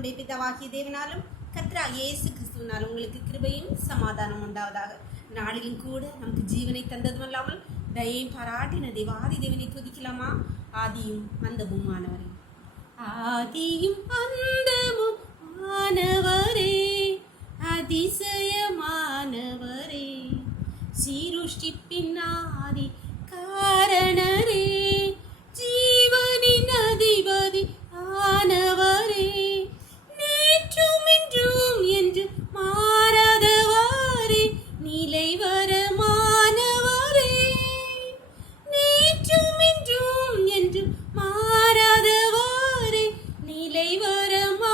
நம்முடைய பிதாவாகிய தேவனாலும் கர்த்தராகிய இயேசு கிறிஸ்துவினால் உங்களுக்கு கிருபையும் சமாதானம் உண்டாவதாக. நாளிலும் கூட நமக்கு ஜீவனை தந்ததும் அல்லாமல் தயை பாராட்டின தேவாதி தேவனை துதிக்கலாமா? ஆதியும் அந்தமும் ஆனவரே, ஆதியும் அந்தமும் ஆனவரே, அதிசயமானவரே, சீருஷ்டிப்பின் ஆதி காரணரே, ஜீவனின் அதிபதி ஆனவரே, நேற்றும் இன்றும் என்று மாறாதவரே, நிலைவரமானவரே, நேற்றும் இன்றும் என்று மாறாதவரே, நிலைவரமானவரே,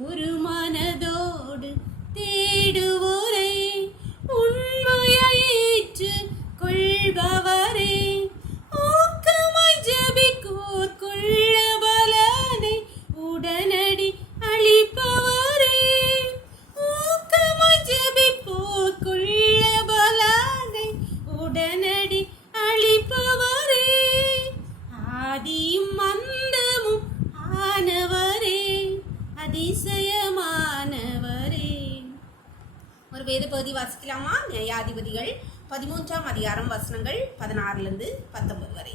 ஒரு மனதோடு தேடுவோரே, உண்மையை ஏற்று கொள்பவரே, ஊக்கமாய் ஜெபிக்கோர் கொள்ள பலனை உடனடி அளிப்பவரே, ஊக்கமாய் ஜெபிப்போர் கொள்ள பலனை உடனடி அளிப்பவரே, ஆதியும் அந்தமும் ஆனவரே, அதிசயமானவரே. ஒரு வேத பகுதி வாசிக்கலாமா? நியாயாதிபதிகள் 13ஆம் அதிகாரம் வசனங்கள் 16-19 வரை.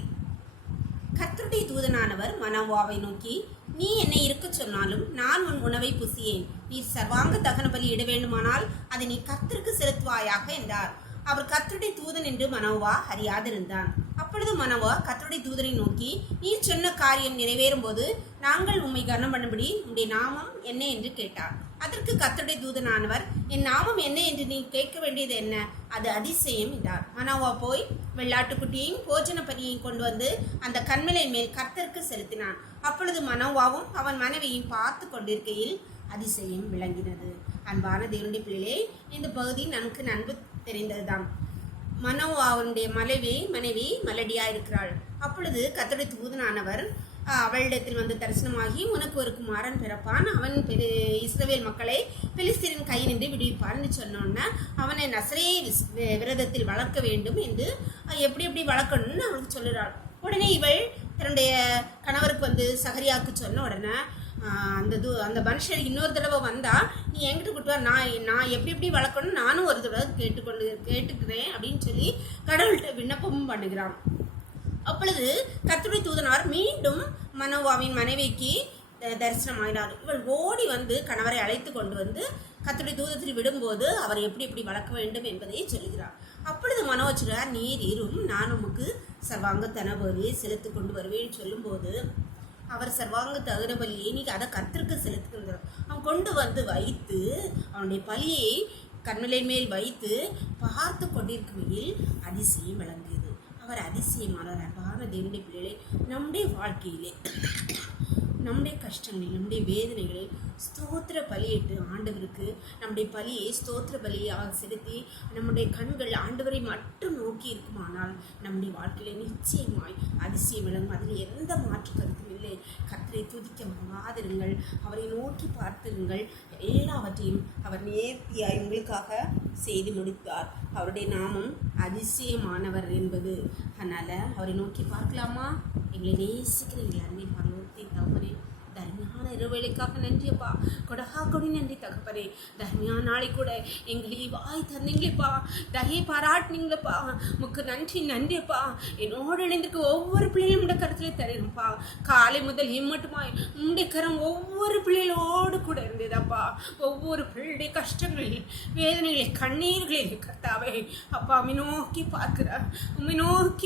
கர்த்தருடைய தூதனானவர் மனோவாவை நோக்கி, நீ என்னை இருக்க சொன்னாலும் நான் உன் உணவை புசியேன். நீ சர்வாங்க தகன பலி இட வேண்டுமானால் அதை நீ கர்த்தருக்கு செலுத்துவாயாக என்றார். அவர் கர்த்தருடைய தூதன் என்று மனோவா அறியாதிருந்தான். அப்பொழுது மனோவா கர்த்தருடைய தூதனை நோக்கி, நீ சொன்ன காரியம் நிறைவேறும் போது நாங்கள் உம்மை கனம் பண்ணும்படி உன்னுடைய நாமம் என்ன என்று கேட்டார். அதற்கு கர்த்தருடைய தூதனானவர், என் நாமம் என்ன என்று நீ கேட்க வேண்டியது என்ன? அது அதிசயம் என்றார். மனோவா போய் வெள்ளாட்டுக்குட்டியையும் போஜன பலியையும் கொண்டு வந்து அந்த கன்மலையின் மேல் கர்த்தருக்கு செலுத்தினான். அப்பொழுது மனோவாவும் அவன் மனைவியும் பார்த்து கொண்டிருக்கையில் அதிசயம் விளங்கினது. அன்பான தேவனுடைய பிள்ளைகளே, இந்த பகுதி நமக்கு நன்கு தெரிந்ததுதான். மனோவாவுடைய மனைவி மலடியா இருக்கிறாள். அப்பொழுது கர்த்தருடைய தூதனானவர் அவளிடத்தில் வந்து தரிசனமாகி, உனக்கு ஒரு குமாரன் பிறப்பான், அவன் இஸ்ரவேல் மக்களை பெலிஸ்தரின் கையினின்று விடுவிப்பான் என்று சொன்னோன்னா, அவனை நசரே விரதத்தில் வளர்க்க வேண்டும் என்று எப்படி எப்படி வளர்க்கணும்னு அவளுக்கு சொல்லுறாள். உடனே இவள் தன்னுடைய கணவருக்கு வந்து சகரியாவுக்கு சொன்ன உடனே அந்த மனுஷர் இன்னொரு தடவை வந்தா, நீ என்கிட்ட கூட்டு வா, நான் எப்படி எப்படி வளர்க்கணும் நானும் ஒரு தடவை கேட்டுக்கிறேன் அப்படின்னு சொல்லி கடவுள்கிட்ட விண்ணப்பமும் பண்ணுகிறான். அப்பொழுது கர்த்தருடைய தூதனார் மீண்டும் மனோவாவின் மனைவிக்கு தரிசனமாயினார். இவள் ஓடி வந்து கணவரை அழைத்து கொண்டு வந்து கர்த்தருடைய தூதத்தில் விடும்போது அவர் எப்படி எப்படி வளர்க்க வேண்டும் என்பதை சொல்லுகிறார். அப்பொழுது மனோவா சொல்றார், நீர் இரும், நான் உமக்கு சர்வாங்க தனபலியை செலுத்து கொண்டு வருவேன் சொல்லும்போது, அவர் சர்வாங்க தகன பலியை நீ அதை கர்த்தருக்கு செலுத்துகின்றார். அவன் கொண்டு வந்து வைத்து அவனுடைய பலியை கண்மலை மேல் வைத்து பார்த்து கொண்டிருக்கையில் அதிசயம் விளங்கியது. அவர் அதிசயமானவர். அன்பான தேவனுடைய பிள்ளைகளே, நம்முடைய வாழ்க்கையிலே நம்முடைய கஷ்டங்களில் நம்முடைய வேதனைகளில் ஸ்தோத்திர பலியிட்டு ஆண்டவருக்கு நம்முடைய பலியை ஸ்தோத்திர பலியாக செலுத்தி நம்முடைய கண்கள் ஆண்டவரை மட்டும் நோக்கி இருக்குமானால் நம்முடைய வாழ்க்கையில நிச்சயமாய் அதிசயம் விளங்கும். அதில் எந்த மாற்று கருத்தும் இல்லை. கர்த்தரை துதிக்க மறவாதிருங்கள், அவரை நோக்கி பார்த்திருங்கள். எல்லாவற்றையும் அவர் நேர்த்தியாய் உங்களுக்காக செய்து முடித்தார். அவருடைய நாமம் அதிசயமானவர் என்பது. அதனால அவரை நோக்கி பார்க்கலாமா? எங்களை நேசிக்கிற எங்களை அன்பின் பரலோகத்தின் தகப்பனே, தர்மியான இரவேளைக்காக நன்றியப்பா, கொடகா கொடி நன்றி தகப்பனே. தர்மியான நாளை கூட எங்களை வாய் தந்தீங்களேப்பா, தகையை பாராட்டினீங்களப்பா, முக்கு நன்றியப்பா. என்னோடு இணைந்திருக்க ஒவ்வொரு பிள்ளைகளும் உடைய கருத்துல தரணும்ப்பா. காலை முதல் இம்மட்டுமாய் உடைய கரம் ஒவ்வொரு பிள்ளைகளோடு கூட இருந்ததப்பா. ஒவ்வொரு பிள்ளைடைய கஷ்டங்கள், வேதனைகளை, கண்ணீர்களை கர்த்தாவே அப்பா உம்மை நோக்கி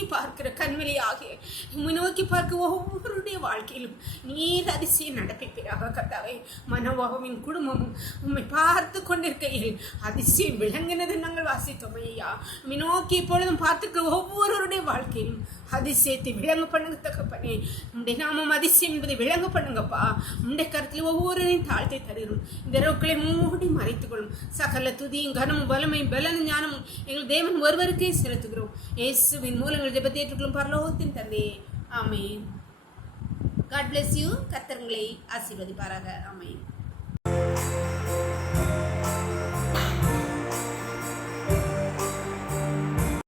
பார்க்கிற கண்மலையாகிய உம்மை நோக்கி பார்க்க ஒவ்வொருடைய வாழ்க்கையிலும் நீர் அதிசயம் நடப்பிப்பீராக கர்த்தாவே. மனோவாவின் குடும்பமும் உம்மை பார்த்து கொண்டிருக்கையில் அதிசயம் விளங்கினது நாங்கள் வாசித்தோம் ஐயா. உம்மை நோக்கி இப்பொழுதும் பார்த்துக்க ஒவ்வொருவருடைய வாழ்க்கையிலும் அதிசயத்தை விளங்க பண்ணுங்க தகப்பனே. உம்முடைய நாமம் அதிசயம் என்பதை விளங்க பண்ணுங்கப்பா. உம்முடைய கருத்தில் ஒவ்வொருவரையும் தாழ்த்தை தருகிறோம். இந்த இரவுகளை மூடி மறைத்துக்கொள்ளும். சகல துதியும் கனமும் பலமையும் பலனும் ஞானமும் எங்கள் தேவன் ஒருவருக்கே செலுத்துகிறோம். இயேசுவின் மூலங்கள் ஜெபத்தை ஏற்றுக்கொள்ளும் பரலோகத்தின் தந்தையே, ஆமென். God bless you. கர்த்தர் உங்களை ஆசீர்வதிப்பாராக. ஆமென்.